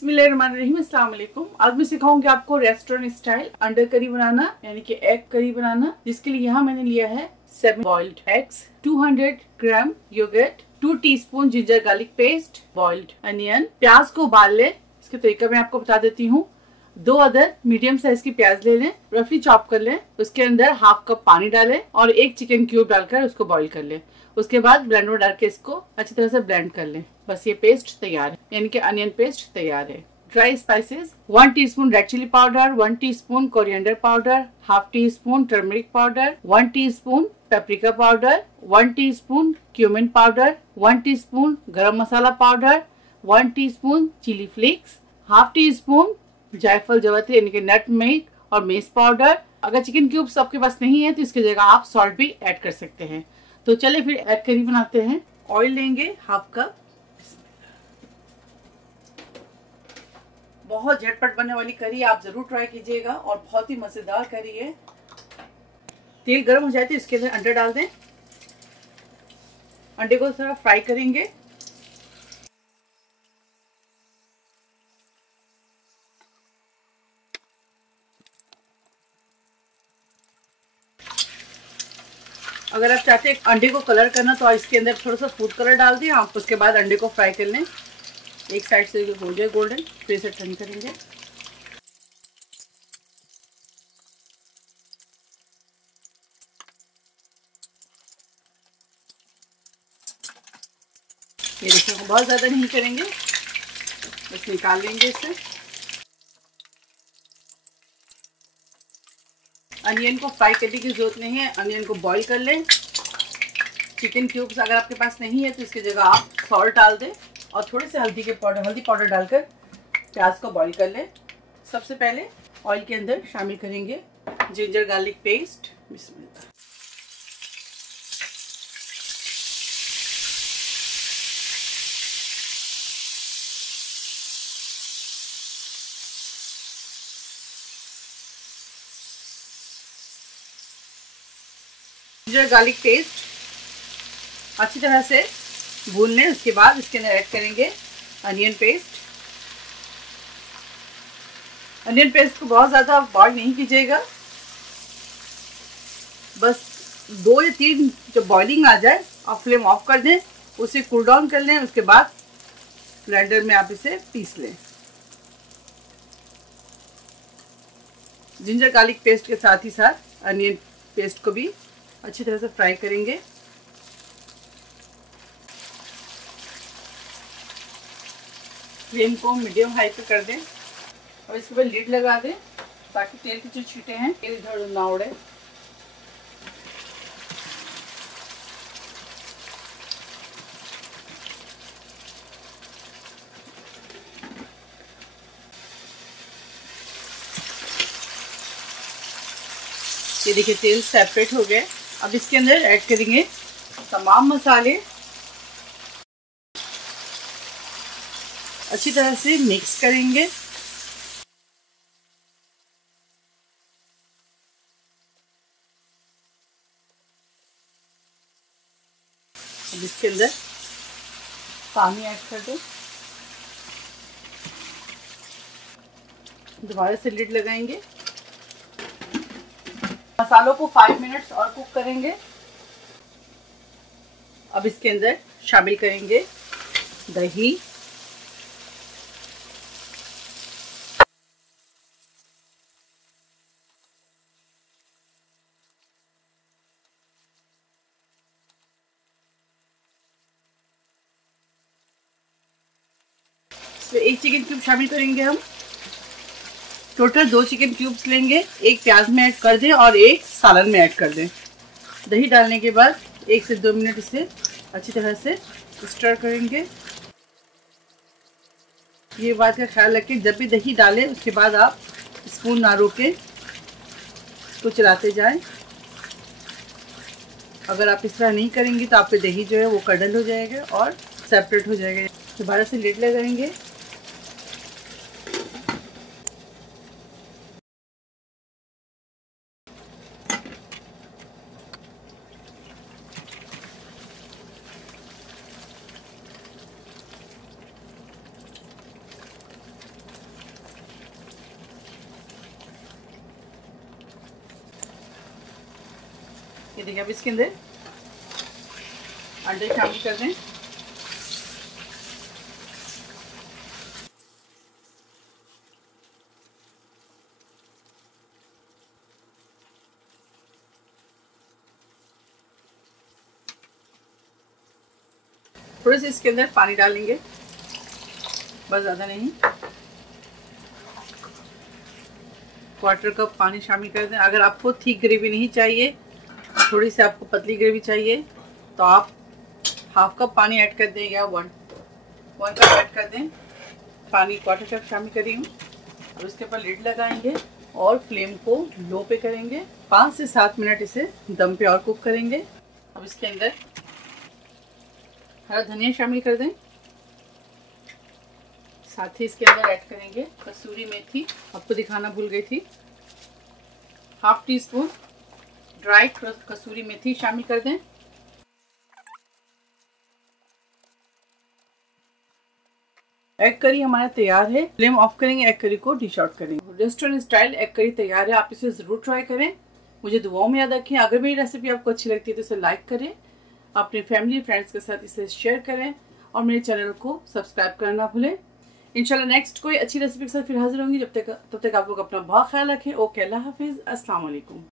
बिस्मिल्लाहिर्रहमानिर्रहीम, अस्सलाम वालेकुम। आज मैं सिखाऊंगी आपको रेस्टोरेंट स्टाइल अंडर करी बनाना, यानी कि एग करी बनाना। जिसके लिए यहाँ मैंने लिया है 7 boiled eggs, 200 gram yogurt, 2 teaspoon ginger garlic paste, boiled onion. प्याज को उबाल ले, इसके तरीका मैं आपको बता देती हूँ। 2 अदर मीडियम साइज की प्याज ले लें, रफली चॉप कर लें। उसके अंदर हाफ कप पानी डालें और 1 चिकन क्यूब डालकर उसको बॉईल कर लें। उसके बाद ब्लेंडर में डाल के इसको अच्छी तरह से ब्लेंड कर लें। बस ये पेस्ट तैयार है, यानी कि अनियन पेस्ट तैयार है। Dry spices 1 teaspoon red chilli powder, 1 teaspoon coriander powder, half teaspoon turmeric powder, 1 teaspoon paprika powder, 1 teaspoon cumin powder, 1 teaspoon garam masala powder, 1 teaspoon chilli flakes, half teaspoon जायफल जवत्री यानी कि नटमेग और मेस पाउडर। अगर chicken cubes आपके पास नहीं है तो इसकी जगह आप सॉल्ट भी ऐड कर सकते हैं। तो चलिए फिर एग करी बनाते हैं। ऑयल लेंगे हाफ कप। बहुत झटपट बनने वाली करी आप जरूर ट्राई कीजिएगा और बहुत ही मजेदार करी है। तेल गर्म हो जाए तो इसके अंदर अंडे डाल दें। अंडे को थोड़ा फ्राई करेंगे। अगर आप चाहते हैं अंडे को कलर करना तो इसके अंदर थोड़ा सा फूड कलर डाल दें आप। उसके बाद अंडे को फ्राई कर लें, एक साइड से हो जाए गोल्डन, फिर इसे टर्न करेंगे। ये देखिए बहुत ज़्यादा नहीं करेंगे, बस निकाल लेंगे इसे। अनियन को फ्राई करने की जरूरत नहीं है, अनियन को बॉईल कर लें। चिकन क्यूब्स अगर आपके पास नहीं है तो इसकी जगह आप सॉल्ट डाल दें और थोड़े से हल्दी पाउडर डालकर प्याज को बॉईल कर लें। सबसे पहले ऑयल के अंदर शामिल करेंगे जिंजर गार्लिक पेस्ट। बिस्मिल्लाह। जिंजर गार्लिक पेस्ट अच्छी तरह से भून लें। उसके बाद इसके अंदर ऐड करेंगे अनियन पेस्ट। अनियन पेस्ट को बहुत ज़्यादा बॉईल नहीं कीजिएगा, बस 2 या 3 जब बॉइलिंग आ जाए आप फ्लेम ऑफ कर दें, उसे कूल डाउन कर लें। उसके बाद ब्लेंडर में आप इसे पीस लें। जिंजर गार्लिक पेस्ट के साथ ही साथ अनियन पेस्ट को भी अच्छी तरह से फ्राई करेंगे। फ्लेम को मीडियम हाई पे कर दें और इसके ऊपर लीड लगा दें ताकि तेल की जो छींटे हैं तेल इधर उधर ना उड़े। ये देखिए तेल सेपरेट हो गया। अब इसके अंदर ऐड करेंगे तमाम मसाले, अच्छी तरह से मिक्स करेंगे। अब इसके अंदर पानी ऐड कर दो। दोबारा से लिड लगाएंगे। मसालों को 5 मिनट्स और कुक करेंगे। अब इसके अंदर शामिल करेंगे दही, तो 1 चिकन क्यूब शामिल करेंगे हम। टोटल 2 चिकन क्यूब्स लेंगे, 1 प्याज में ऐड कर दें और 1 सालन में ऐड कर दें। दही डालने के बाद 1 से 2 मिनट इसे अच्छी तरह से स्टर करेंगे। ये बात का ख्याल रखें, जब भी दही डालें उसके बाद आप स्पून ना रोकें, तो चलाते जाएं। अगर आप इस तरह नहीं करेंगे तो आपके दही जो है वो कडल हो जाएगा और सेपरेट हो जाएगा। दोबारा से लिड लगाएंगे। ये देखिए, अब इसके अंदर अंडे शामिल कर दें। थोड़े से इसके अंदर पानी डालेंगे, बस ज़्यादा नहीं, 1/4 कप पानी शामिल कर दें। अगर आपको थिक ग्रेवी नहीं चाहिए, थोड़ी सी आपको पतली ग्रेवी चाहिए, तो आप 1/2 कप पानी ऐड कर दें या 1 कप ऐड कर दें। पानी 1/4 कप शामिल करी हूँ। अब इसके ऊपर लिड लगाएंगे और फ्लेम को लो पे करेंगे। 5 से 7 मिनट इसे दम पे और कुक करेंगे। अब इसके अंदर हरा धनिया शामिल कर दें, साथ ही इसके अंदर ऐड करेंगे कसूरी मेथी, आपको दिखाना भूल गई थी। 1/2 टीस्पून ड्राई कसूरी मेथी शामिल कर दें। एग करी हमारा तैयार है। फ्लेम ऑफ करेंगे, एग करी को डिश आउट करेंगे। रेस्टोरेंट स्टाइल एग करी तैयार है, आप इसे जरूर ट्राई करें। मुझे दुआओं में याद रखें। अगर मेरी रेसिपी आपको अच्छी लगती है तो इसे लाइक करें, अपने फैमिली फ्रेंड्स के साथ इसे शेयर करें और मेरे चैनल को सब्सक्राइब करना ना भूलें। इंशाल्लाह नेक्स्ट कोई अच्छी रेसिपी के साथ फिर हाजिर होंगी। तब तक आप लोग अपना बहुत ख्याल रखें। ओके, अल्लाह हाफिज, अस्सलाम वालेकुम।